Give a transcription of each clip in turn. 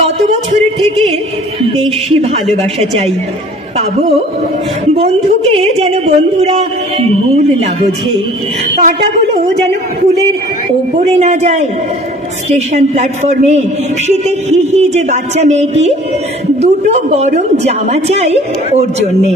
গত বছরের থেকে বেশি ভালোবাসা চাই। পাবো বন্ধুকে যেন বন্ধুরা ভুল না বোঝে, কাঁটাগুলো যেন ফুলের ওপরে না যায়। স্টেশন প্ল্যাটফর্মে শীতে হিহি যে বাচ্চা মেয়েটি, দুটো গরম জামা চাই ওর জন্যে।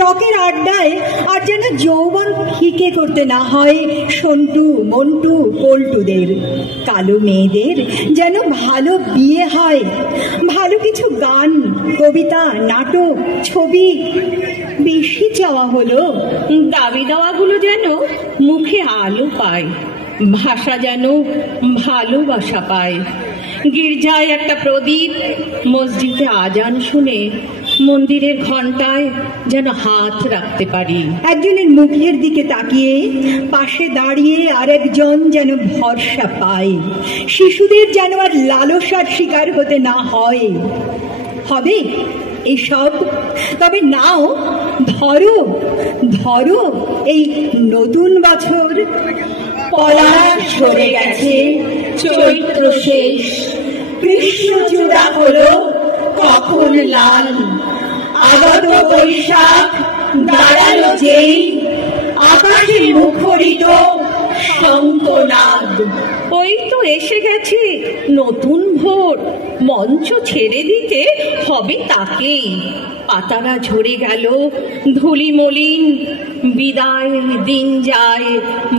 রকের আড্ডায় আর যেন যৌবন ফিকে করতে না হয় সন্টু মন্টু পল্টুদের। কালো মেয়েদের যেন ভালো বিয়ে হয়, ভালো কিছু গান, কবিতা, নাটক, ছবি। বেশি চাওয়া হলো দাবি দাওয়াগুলো যেন মুখে আলো পায়, ভাষা যেন ভালোবাসা পায়। গির্জায় একটা প্রদীপ, মসজিদে আজান শুনে মন্দিরের ঘন্টায় যেন হাত রাখতে পারি। একজনের মুখের দিকে তাকিয়ে পাশে দাঁড়িয়ে আরেকজন যেন ভরসা পায়। শিশুদের যেন আর লালসার শিকার হতে না হয়। হবে এসব? তবে নাও, ধরো ধরো এই নতুন বছর। পলাশ ঝরে গেছে, চৈত্র শেষ, কৃষ্ণচূড়া হলো কখন লাল। আগত বৈশাখ দাঁড়ালো যেই, আকাশে মুখরিত শঙ্খনাদ। ওই তো এসে গেছে নতুন ভোর, মঞ্চ ছেড়ে দিতে হবে তাকেই। পাতারা ঝরে গেল ধুলি মলিন, বিদায় দিন যায়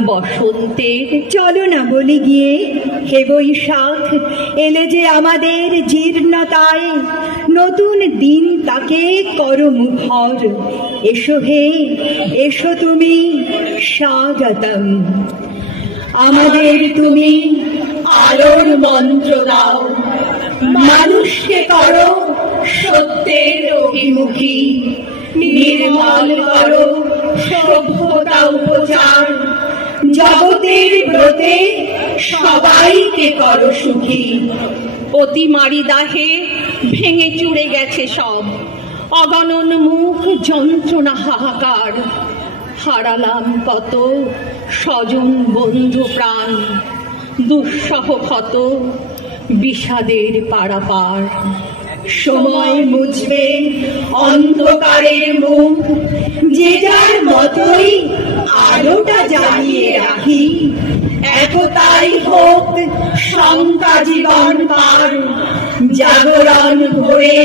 বসন্তের। চলো না বলি গিয়ে, হে বৈশাখ এলে যে আমাদের জীর্ণতায়, নতুন দিন তাকে করো মুখর। এসো হে এসো তুমি, স্বাগতম। আমাদের তুমি আলোর মন্ত্র দাও, মানুষকে করো সত্যের অভিমুখী। নির্মল করো সভ্যতা উপচার, জগতের ব্রতে সবাইকে করো সুখী। অতি মারিদাহে ভেঙে চুড়ে গেছে সব, অগণন মুখ যন্ত্রণা হাহাকার। হারালাম কত স্বজন বন্ধু প্রাণ, দুঃসহ ক্ষত বিষাদের পারাপার। সময় মুছবে অন্ধকারের মুখ, যে যার মতোই আলোটা জ্বালিয়ে রাখি। একতাই হোক শঙ্কা জীবন পার, জাগরণ ভরে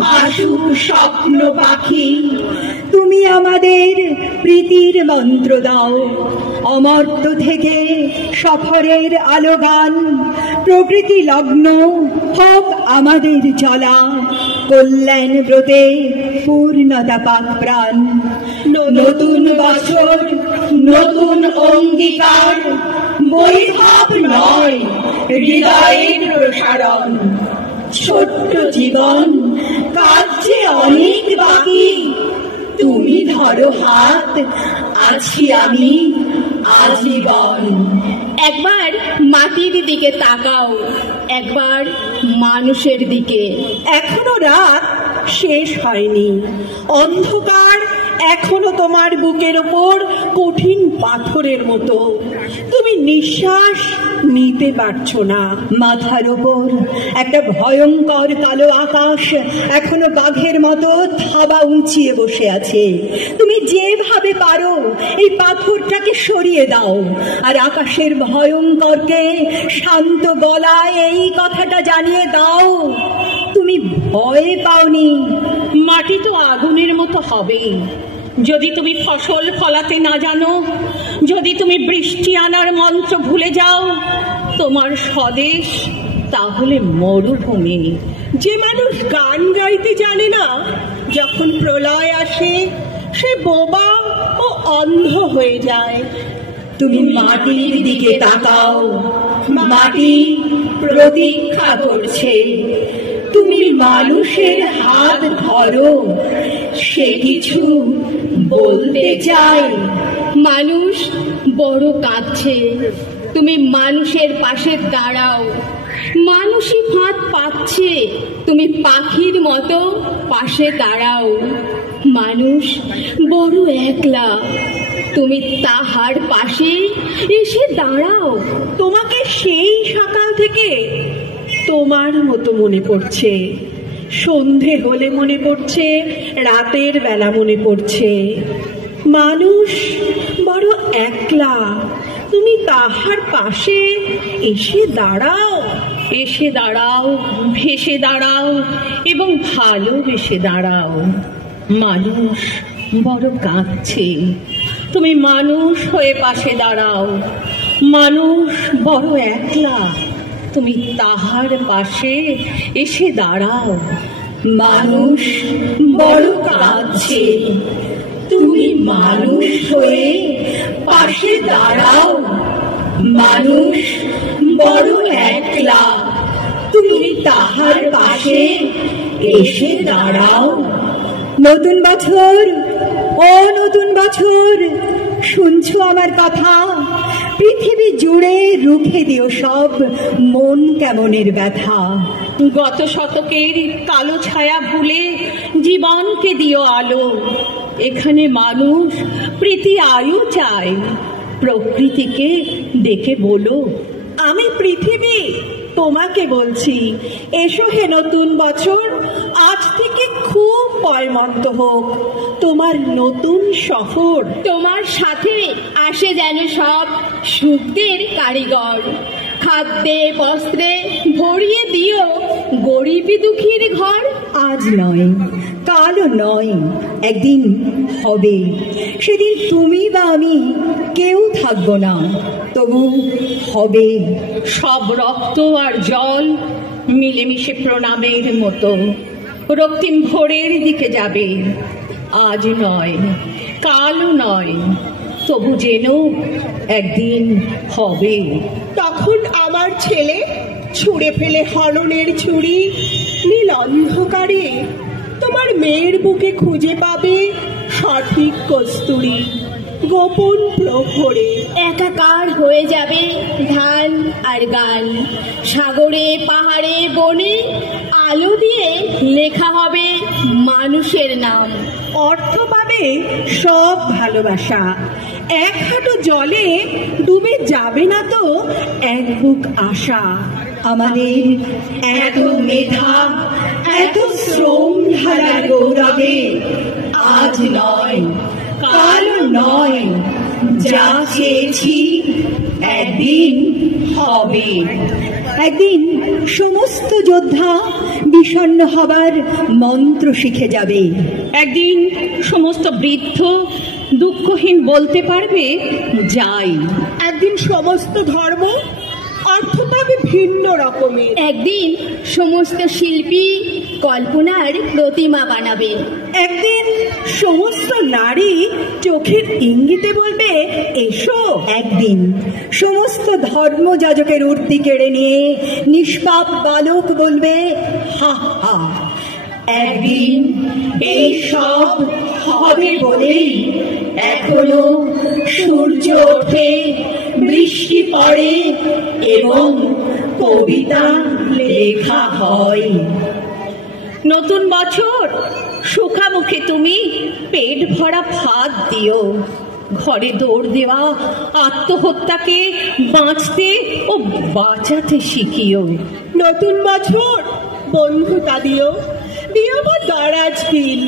ভাসুক স্বপ্ন পাখি। তুমি আমাদের প্রীতির মন্ত্র দাও, অমর্ত্য থেকে সফরের আলো গান। প্রকৃতি লগ্ন হোক আমাদের চলা, কল্যাণ ব্রতে পূর্ণতা পাক প্রাণ। নতুন বছর নতুন অঙ্গীকার, বৈভব নয় হৃদয়ের প্রসারণ। ছোট্ট জীবন কাজে অনেক বাকি, তুমি ধরো হাত, আছি আমি আজীবন। একবার মাটির দিকে তাকাও, একবার মানুষের দিকে। এখনো রাত শেষ হয়নি, অন্ধকার এখনো তোমার বুকের ওপর কঠিন পাথরের মতো। তুমি নিঃশ্বাস নিতে পারছো না। মাথার ওপর একটা ভয়ঙ্কর কালো আকাশ এখনো বাঘের মতো থাবা উঁচিয়ে বসে আছে। তুমি যেভাবে পারো এই পাথরটাকে সরিয়ে দাও, আর আকাশের ভয়ঙ্করকে শান্ত গলায় এই কথাটা জানিয়ে দাও, তুমি ভয় পাওনি। মাটি তো আগুনের মতো হবেই যদি তুমি ফসল ফলাতে না জানো, যদি তুমি বৃষ্টি আনার মন্ত্র ভুলে যাও। তোমার স্বদেশ তাহলে মরুভূমি। যে মানুষ গান গাইতে জানে না, যখন প্রলয় আসে সে বোবা ও অন্ধ হয়ে যায়। তুমি মাটির দিকে তাকাও, মাটি প্রতীক্ষা করছে। তুমি মানুষের হাত ধরো, সে কিছু বলতে চায়। মানুষ বড় কাঁদছে, তুমি মানুষের পাশে দাঁড়াও। মানুষই ফাঁদ পাচ্ছে, তুমি পাখির মতো পাশে দাঁড়াও। মানুষ বড় একলা, তুমি তাহার পাশে এসে দাঁড়াও। তোমাকে সেই সকাল থেকে তোমার মতো মনে পড়ছে, সন্ধে হলে মনে পড়ছে, রাতের বেলা মনে পড়ছে। মানুষ বড় একলা, তুমি তাহার পাশে এসে দাঁড়াও। এসে দাঁড়াও, ভেসে দাঁড়াও এবং ভালোবেসে দাঁড়াও। মানুষ বড় কাঁদছে, তুমি মানুষ হয়ে পাশে দাঁড়াও। মানুষ বড় একলা, তুমি তাহার পাশে এসে দাঁড়াও। মানুষ বড় কাঁদছে, তুমি মানুষ হয়ে পাশে দাঁড়াও। মানুষ বড় একলা, তুমি তাহার পাশে এসে দাঁড়াও। নতুন বছর, ও নতুন বছর, শুনছো আমার কথা? পৃথিবী জুড়ে রুখে দিও সব মন কেমনের ব্যথা। গত শতকের কালো ছায়া ভুলে জীবনকে দিও আলো। এখানে মানুষ প্রীতি আয়ু চায়, প্রকৃতিকে ডেকে বলো, আমি পৃথিবী তোমাকে বলছি, এসো হে নতুন বছর, আজ থেকে খুব পয়মন্ত হোক তোমার নতুন সফর। তোমার সাথে আসে যেন সব সুখদের কারিগর, খাদ্যে বস্ত্রে ভরিয়ে দিও গরিবী দুঃখীর ঘর। আজ নয়, কালও নয়, একদিন হবে, সেদিন তুমি বা আমি কেউ থাকবো না, তবু হবে। সব রক্ত আর জল মিলেমিশে প্রণামের মতো রক্তিম ভোরের দিকে যাবে। আজ নয়, কালও নয়, তবু যেন একদিন হবে। তখন আমার ছেলে ছুঁড়ে ফেলে হরণের ছুরি, নীল অন্ধকারে তোমার মেয়ের বুকে খুঁজে পাবে সঠিক কস্তুরী। গোপন প্রহরে একাকার হয়ে যাবে ধান আর গান, সাগরে পাহাড়ে বনে আলো দিয়ে লেখা হবে মানুষের নাম। অর্থ পাবে সব ভালোবাসা, এক হাঁটু জলে ডুবে যাবে না তো এক বুক আশা। আমাদের এত মেধা, এত শ্রম ধারার গৌরবে আজ নয়, কালও নয়, যা চেয়েছি একদিন হবে। একদিন সমস্ত যোদ্ধা বিষণ্ণ হবার মন্ত্র শিখে যাবে। একদিন সমস্ত বৃদ্ধ দুঃখহীন বলতে পারবে যাই। একদিন সমস্ত ধর্ম অর্থ পাবে ভিন্ন রকমের। একদিন সমস্ত শিল্পী কল্পনার প্রতিমা বানাবে। একদিন সমস্ত নারী চোখের ইঙ্গিতে বলবে এসো। একদিন সমস্ত ধর্মযাজকের উর্দি কেড়ে নিয়ে নিষ্পাপ বালক বলবে হা হা। একদিন এই সব হবে বলেই এখনো সূর্য ওঠে, বৃষ্টি পড়ে এবং কবিতা লেখা হয়। নতুন বছর, সুখা মুখে তুমি পেট ভরা ভাত দিও। ঘরে দৌড় দেওয়া আত্মহত্যাকে বাঁচতে ও বাঁচাতে শিখিও। নতুন বছর, বন্ধুতা দিও, দিও বা দরাজ দিল।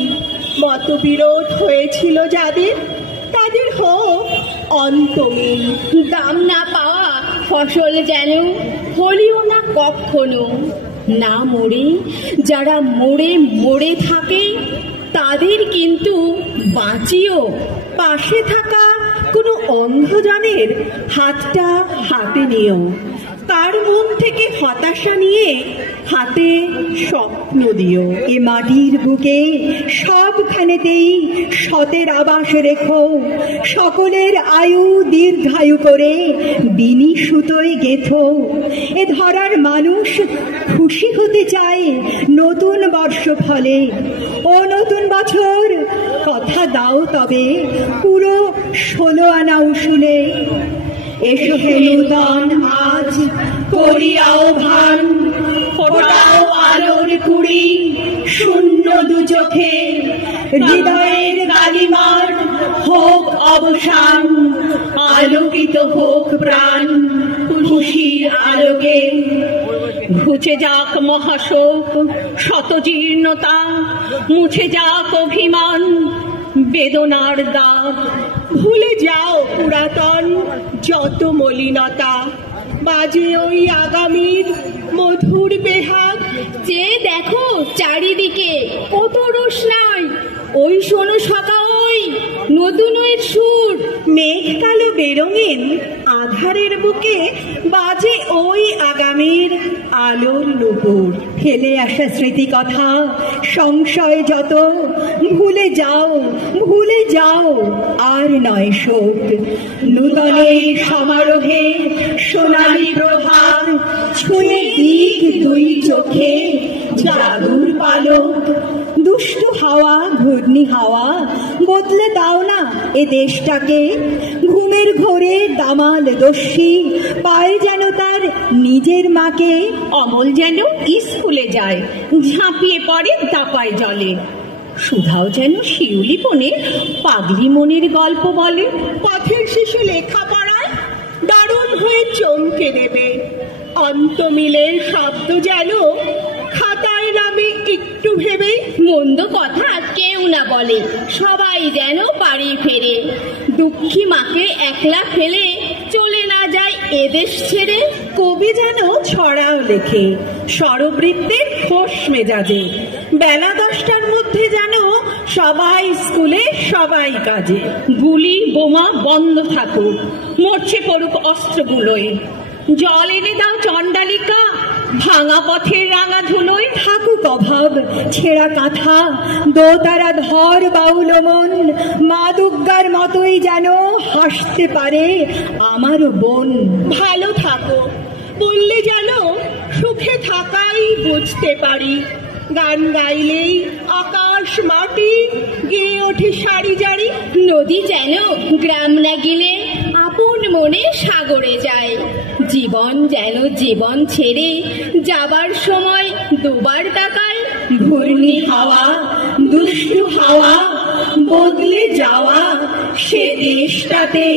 মতবিরোধ হয়েছিল যাদের, তাদের হোক অন্তমিল। দাম না পাওয়া ফসল যেন হলিও না কখনো। না মরে যারা মরে মরে থাকে, তাদের কিন্তু বাঁচিও। পাশে থাকা কোনো অন্ধজনের হাতটা হাতে নিও, তার মন থেকে হতাশা নিয়ে হাতে স্বপ্ন দিও। এ মাটির বুকে সবখানেতেই সতের আবাস রেখো, সকলের আয়ু দীর্ঘায়ু করে বিনি সুতোয় গেথো। এ ধরার মানুষ খুশি হতে চায় নতুন বর্ষ ফলে। ও নতুন বছর, কথা দাও তবে পুরো 16 আনা উসুলে। এসো হে নূতন আজ, করি আহ্বান, ফোটাও আলোর কুড়ি শূন্য দু চোখে। হৃদয়ের কালিমার হোক অবসান, আলোকিত হোক প্রাণ খুশির আলোকে। ঘুচে যাক মহাশোক শতজীর্ণতা, মুছে যাক অভিমান বেদনার দাগ। ভুলে যাও পুরাতন যত মলিনতা, বাজে ওই আগামীর মধুর বেহাগ। যে দেখো চারিদিকে কত রোশনাই, ওই শোনো সকা ওই নতুন ওই সুর। মেঘ কালো বেরঙিন আধারের বুকে বাজে ওই আগামীর আলোর নুপুর। ফেলে আসা স্মৃতি কথা সংশয় যত, ভুলে যাও ভুলে যাও আর নয় শোক। নূতনের সমারোহে সোনালি প্রভাত, ছুঁয়ে দিক দুই চোখে জাদুর পালক। দুষ্টু হাওয়া ঘূর্ণি হাওয়া বদলে দাও না এ দেশটাকে। ঘুমের ঘোরে দামাল দস্যি পায় যেন তার নিজের মাকে। অমল যেন স্কুলে যায়, ঝাঁপিয়ে পড়ে দাপায় জলে। সুধাও যেন শিউলি বনে পাগলি মনের গল্প বলে। পথের শিশু লেখাপড়ায় দারুণ হয়ে চমকে দেবে। অন্তমিলের শব্দ যেন খাতায় নামে একটু ভেবে। মন্দ কথা কেউ না বলে, সবাই যেন বাড়ি ফেরে। দুঃখী মাকে একলা ফেলে চলে না যায় এদেশ ছেড়ে। কবি যেন ছড়াও লেখে স্বরবৃত্তের খোশ মেজাজে। বেলা 10টার মধ্যে যেন সবাই স্কুলে সবাই কাজে। গুলি বোমা বন্ধ থাকুক, মরছে পড়ুক অস্ত্রগুলোয়। জল এনে দাও চণ্ডালিকা, ভাঙা পথের রাঙা ধুলোয়। থাকুক অভাব ছেঁড়া কাঁথা, দোতারা ধর বাউল মন। মা দুর্গার মতোই যেন হাসতে পারে আমারও বোন। ভালো থাকো বললে যেন সুখে থাকাই বুঝতে পারি। গান গাইলেই আকাশ মাটি গেয়ে ওঠে সারি জারি। নদী যেন গ্রাম না গেলে আপন মনে সাগরে যায়। জীবন যেন জীবন ছেড়ে যাবার সময় দুবার তাকায়। ঘূর্ণি হাওয়া দুষ্টু হাওয়া বদলে যাওয়া সে দেশটাতে।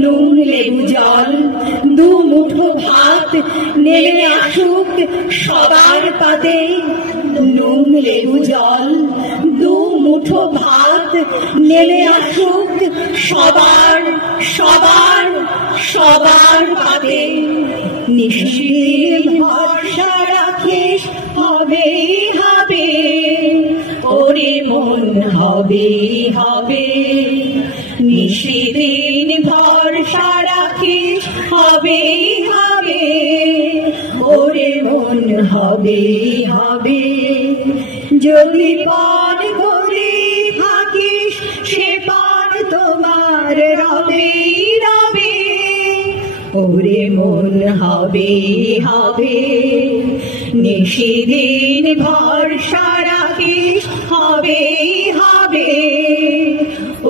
নুন লেবু জল দু মুঠো ভাত নেমে আসুক সবার পাতে। নুন লেবু জল দু মুঠো ভাত নেমে আসুক সবার সবার সবার পাতে। নিশ্চিত ভরসা রাখিস হবে হবে ওরে মন হবে হবে। নিশিদিন ভরসা রাখিস হবে হবে ওরে মন হবে হবে। যদি পান করে থাকিস সে পান তোমার রবে রবে ওরে মন হবে হবে। নিশিদিন ভরসা রাখিস হবে হবে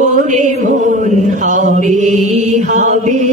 ওরে মন হবে হবে।